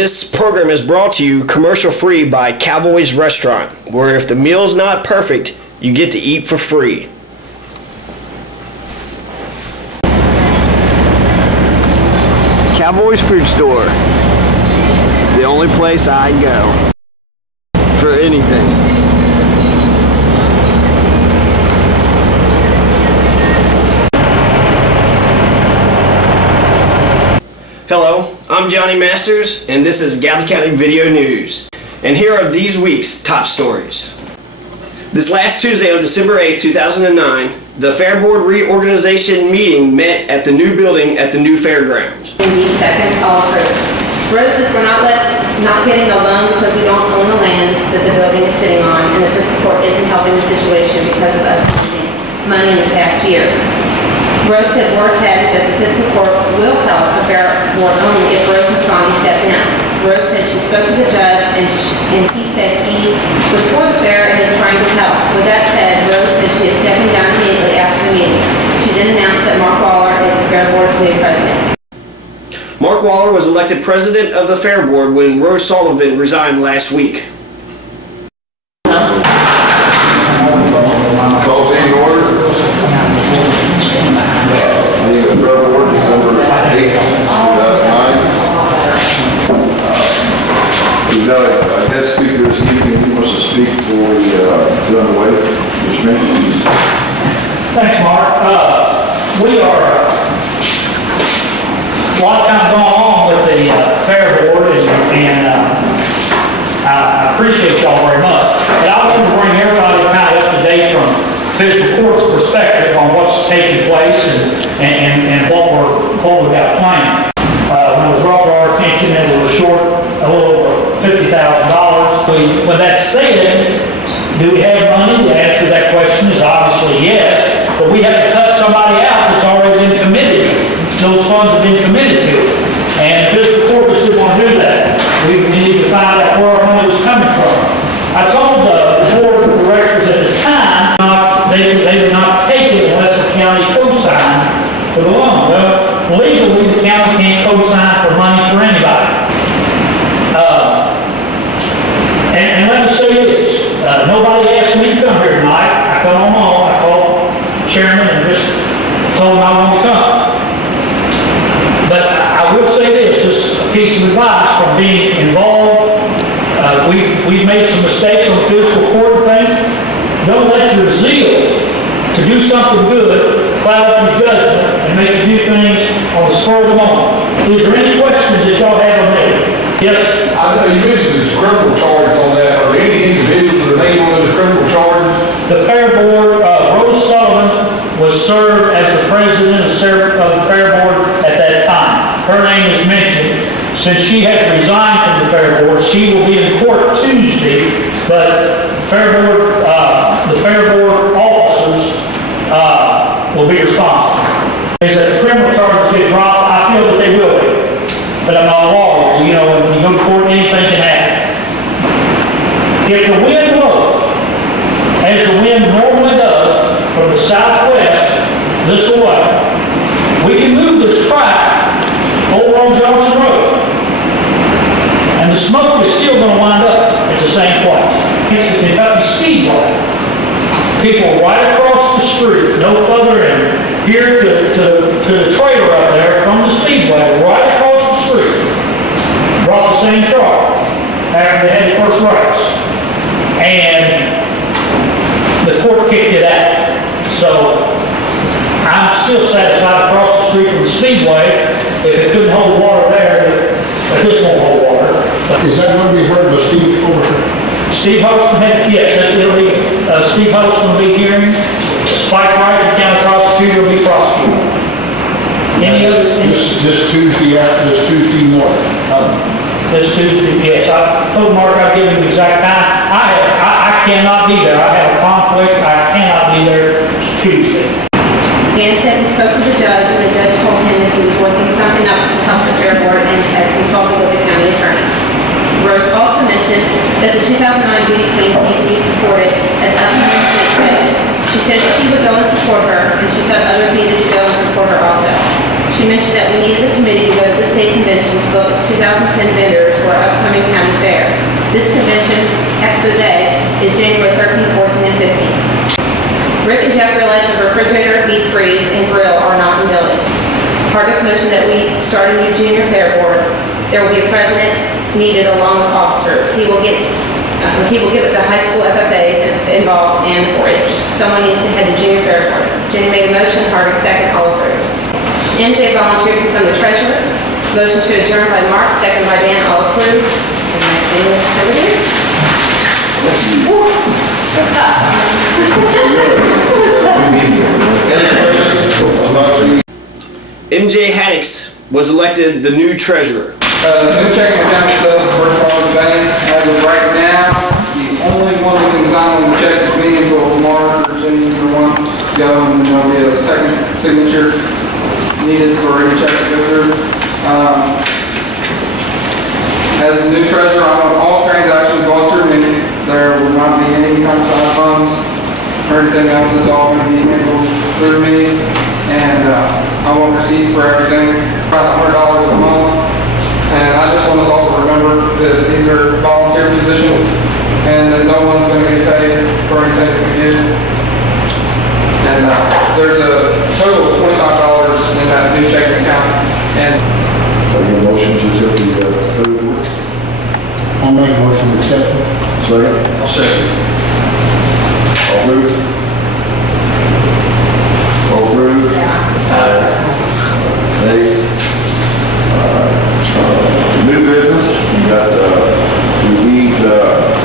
This program is brought to you commercial-free by Cowboys Restaurant, where if the meal's not perfect, you get to eat for free. Cowboys Food Store, the only place I'd go for anything. Hello, I'm Johnny Masters, and this is Gallatin County Video News. And here are these week's top stories. This last Tuesday on December 8, 2009, the Fair Board reorganization meeting met at the new building at the new fairgrounds. Second, all approved. Rose says we're not getting a loan because we don't own the land that the building is sitting on, and the fiscal court isn't helping the situation because of us losing money in the past year. Rose said word had that the fiscal court will help the Fair Board only if Rose and Sonny step in. Rose said she spoke to the judge and he said he was for the fair and is trying to help. With that said, Rose said she is stepping down immediately after the meeting. She then announced that Mark Waller is the Fair Board's new president. Mark Waller was elected president of the Fair Board when Rose Sullivan resigned last week. Calls in order. The Fair Board, December 8th, 2009. We've got a guest speaker this evening who wants to speak before we get underway. Thanks, Mark. We are a lot of time going on with the Fair Board, and I appreciate y'all very much. But I want to bring everybody kind of up to date from fiscal court's perspective on what's taking place and what we got planned. When it was brought to our attention that we were short a little over $50,000. With that said, do we have money? The answer to that question is obviously yes, but we have to cut somebody out that's already been committed. Those funds have been committed to, and the fiscal court just didn't want to do that. We need to find out where our money was coming from. I told the board of directors at the time they would not take it unless the county co-signed for the loan. Well, legally, the county can't co-sign for money for anybody. And let me say this, nobody asked me to come here tonight. I come on my own. I called the chairman and just told him I wanted to come. But I will say this, just a piece of advice from being involved. We've made some mistakes on fiscal court and things. Don't let your zeal to do something good cloud up your judgment and make you do things on the spur of the moment. Is there any questions that y'all have on me? Yes? I know you mentioned there's criminal charges on that. Are there any individuals that are named on those criminal charges? The Fair Board, Rose Sullivan was served as the president of the Fair Board at that time. Her name is mentioned. Since she has resigned from the Fair Board, she will be in court Tuesday, but the Fair Board officers will be responsible. They said the criminal charges get dropped. I feel that they will be, but I'm not a lawyer. You know, when you go to court, anything can happen. If the wind blows, as the wind normally does, from the southwest this way, we can move this track over on Johnson Road. And the smoke is still going to wind up at the same place. It's the Kentucky Speedway. People right across the street, no further in, here to the trailer up there from the Speedway, right across the street, brought the same charge after they had the first race. And the court kicked it out. So I'm still satisfied across the street from the Speedway, if it couldn't hold water there, but this won't hold water. But is that going to be heard by Steve over here? Steve Holston, yes, it'll be, Steve Holston will be hearing. Spike Wright, the county prosecutor, will be prosecuting. Any other? This Tuesday morning. This Tuesday, yes. I told Mark I'd give him the exact time. I cannot be there. I have a conflict. I cannot be there Tuesday. Dan said he spoke to the judge, and the judge told him that he was working something up to help the Fair Board and has consulted with the county attorney. Rose also mentioned that the 2009 beauty queens need to be supported at upcoming state fest. She said she would go and support her, and she thought others needed to go and support her also. She mentioned that we needed a committee to go to the state convention to book 2010 vendors for our upcoming county fair. This convention expose is January 13th, 14th, and 15th. Rick and Jeff realized the refrigerator, deep freeze, and grill are not in building. Hargis motioned that we start a new junior fair board. There will be a president needed along with officers. He will get with the high school FFA involved and 4-H. Someone needs to head the junior fair board. Jenny made a motion, Hargis second, all approved. MJ volunteered to become the treasurer. Motion to adjourn by Mark, second by Dan, all approved. And my name is That's tough. MJ Haddix was elected the new treasurer. New checking account stuff for the bank. As of right now, the only one we can sign on the checks is me and Mark or Jenni for one go, and then there'll be a second signature needed for any check to go through. As the new treasurer, I want all transactions going through me. There will not be any kind of side funds or anything else. It's all going to be handled through me. And I want receipts for everything, about $100 a month. And I just want us all to remember that these are volunteer positions and that no one's going to get paid for anything that we do. And there's a total of $25 in that new checking account. And A motion to accept the food report? I'll make a motion to accept it. Second? I'll second. All approved? All approved? Nay? New business, you got,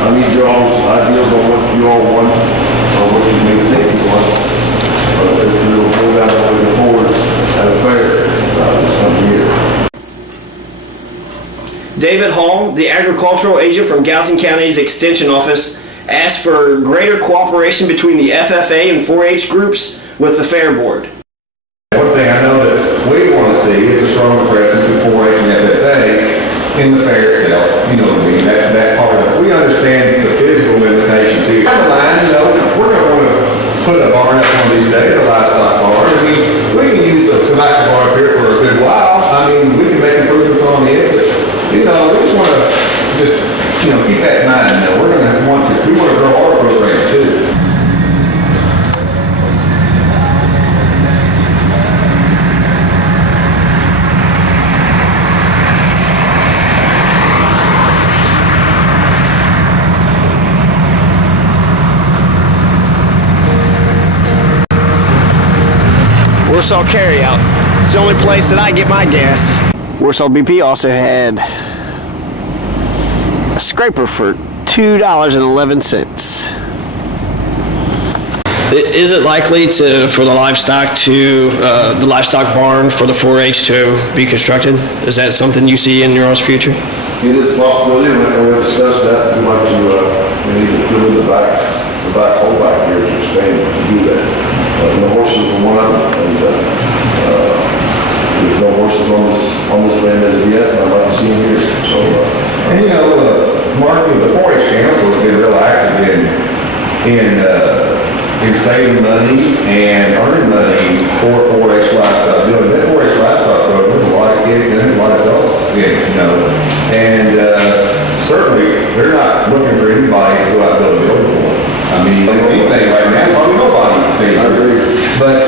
I need y'all's ideas on what you all want, or what you may think you want. If we'll go down looking forward at a fair this coming year. David Hall, the agricultural agent from Gallatin County's Extension Office, asked for greater cooperation between the FFA and 4-H groups with the Fair Board. One thing I know that we want to see is a stronger presence of 4-H and FFA in the fair itself. You know what I mean? That part of it. We understand the physical limitations here. Down the line, you know, we're going to want to put a barn up one of these days, a livestock barn. I mean, we can use the tobacco barn up here for a good while. I mean, we can make improvements on the edge. You know, we just want to keep that in mind. You know, we're going to want to grow our program too. Warsaw Carryout. It's the only place that I get my gas. Warsaw BP also had a scraper for $2.11. Is it likely for the livestock barn for the 4-H to be constructed? Is that something you see in your all's future? It is a possibility, and we have discussed that. We'd like to, we need to fill in the back hole back here to expand to do that. The horses are one of them, and there's no horses on this land as of yet, and I'd like to see them here. So, and you know, Mark, the 4-H council has been real active in saving money and earning money for 4-H livestock. Doing that 4-H livestock program, there's a lot of kids and a lot of adults in it, you know. And certainly, they're not looking for anybody to go out and build a building for them. I mean, anything right now, probably nobody. But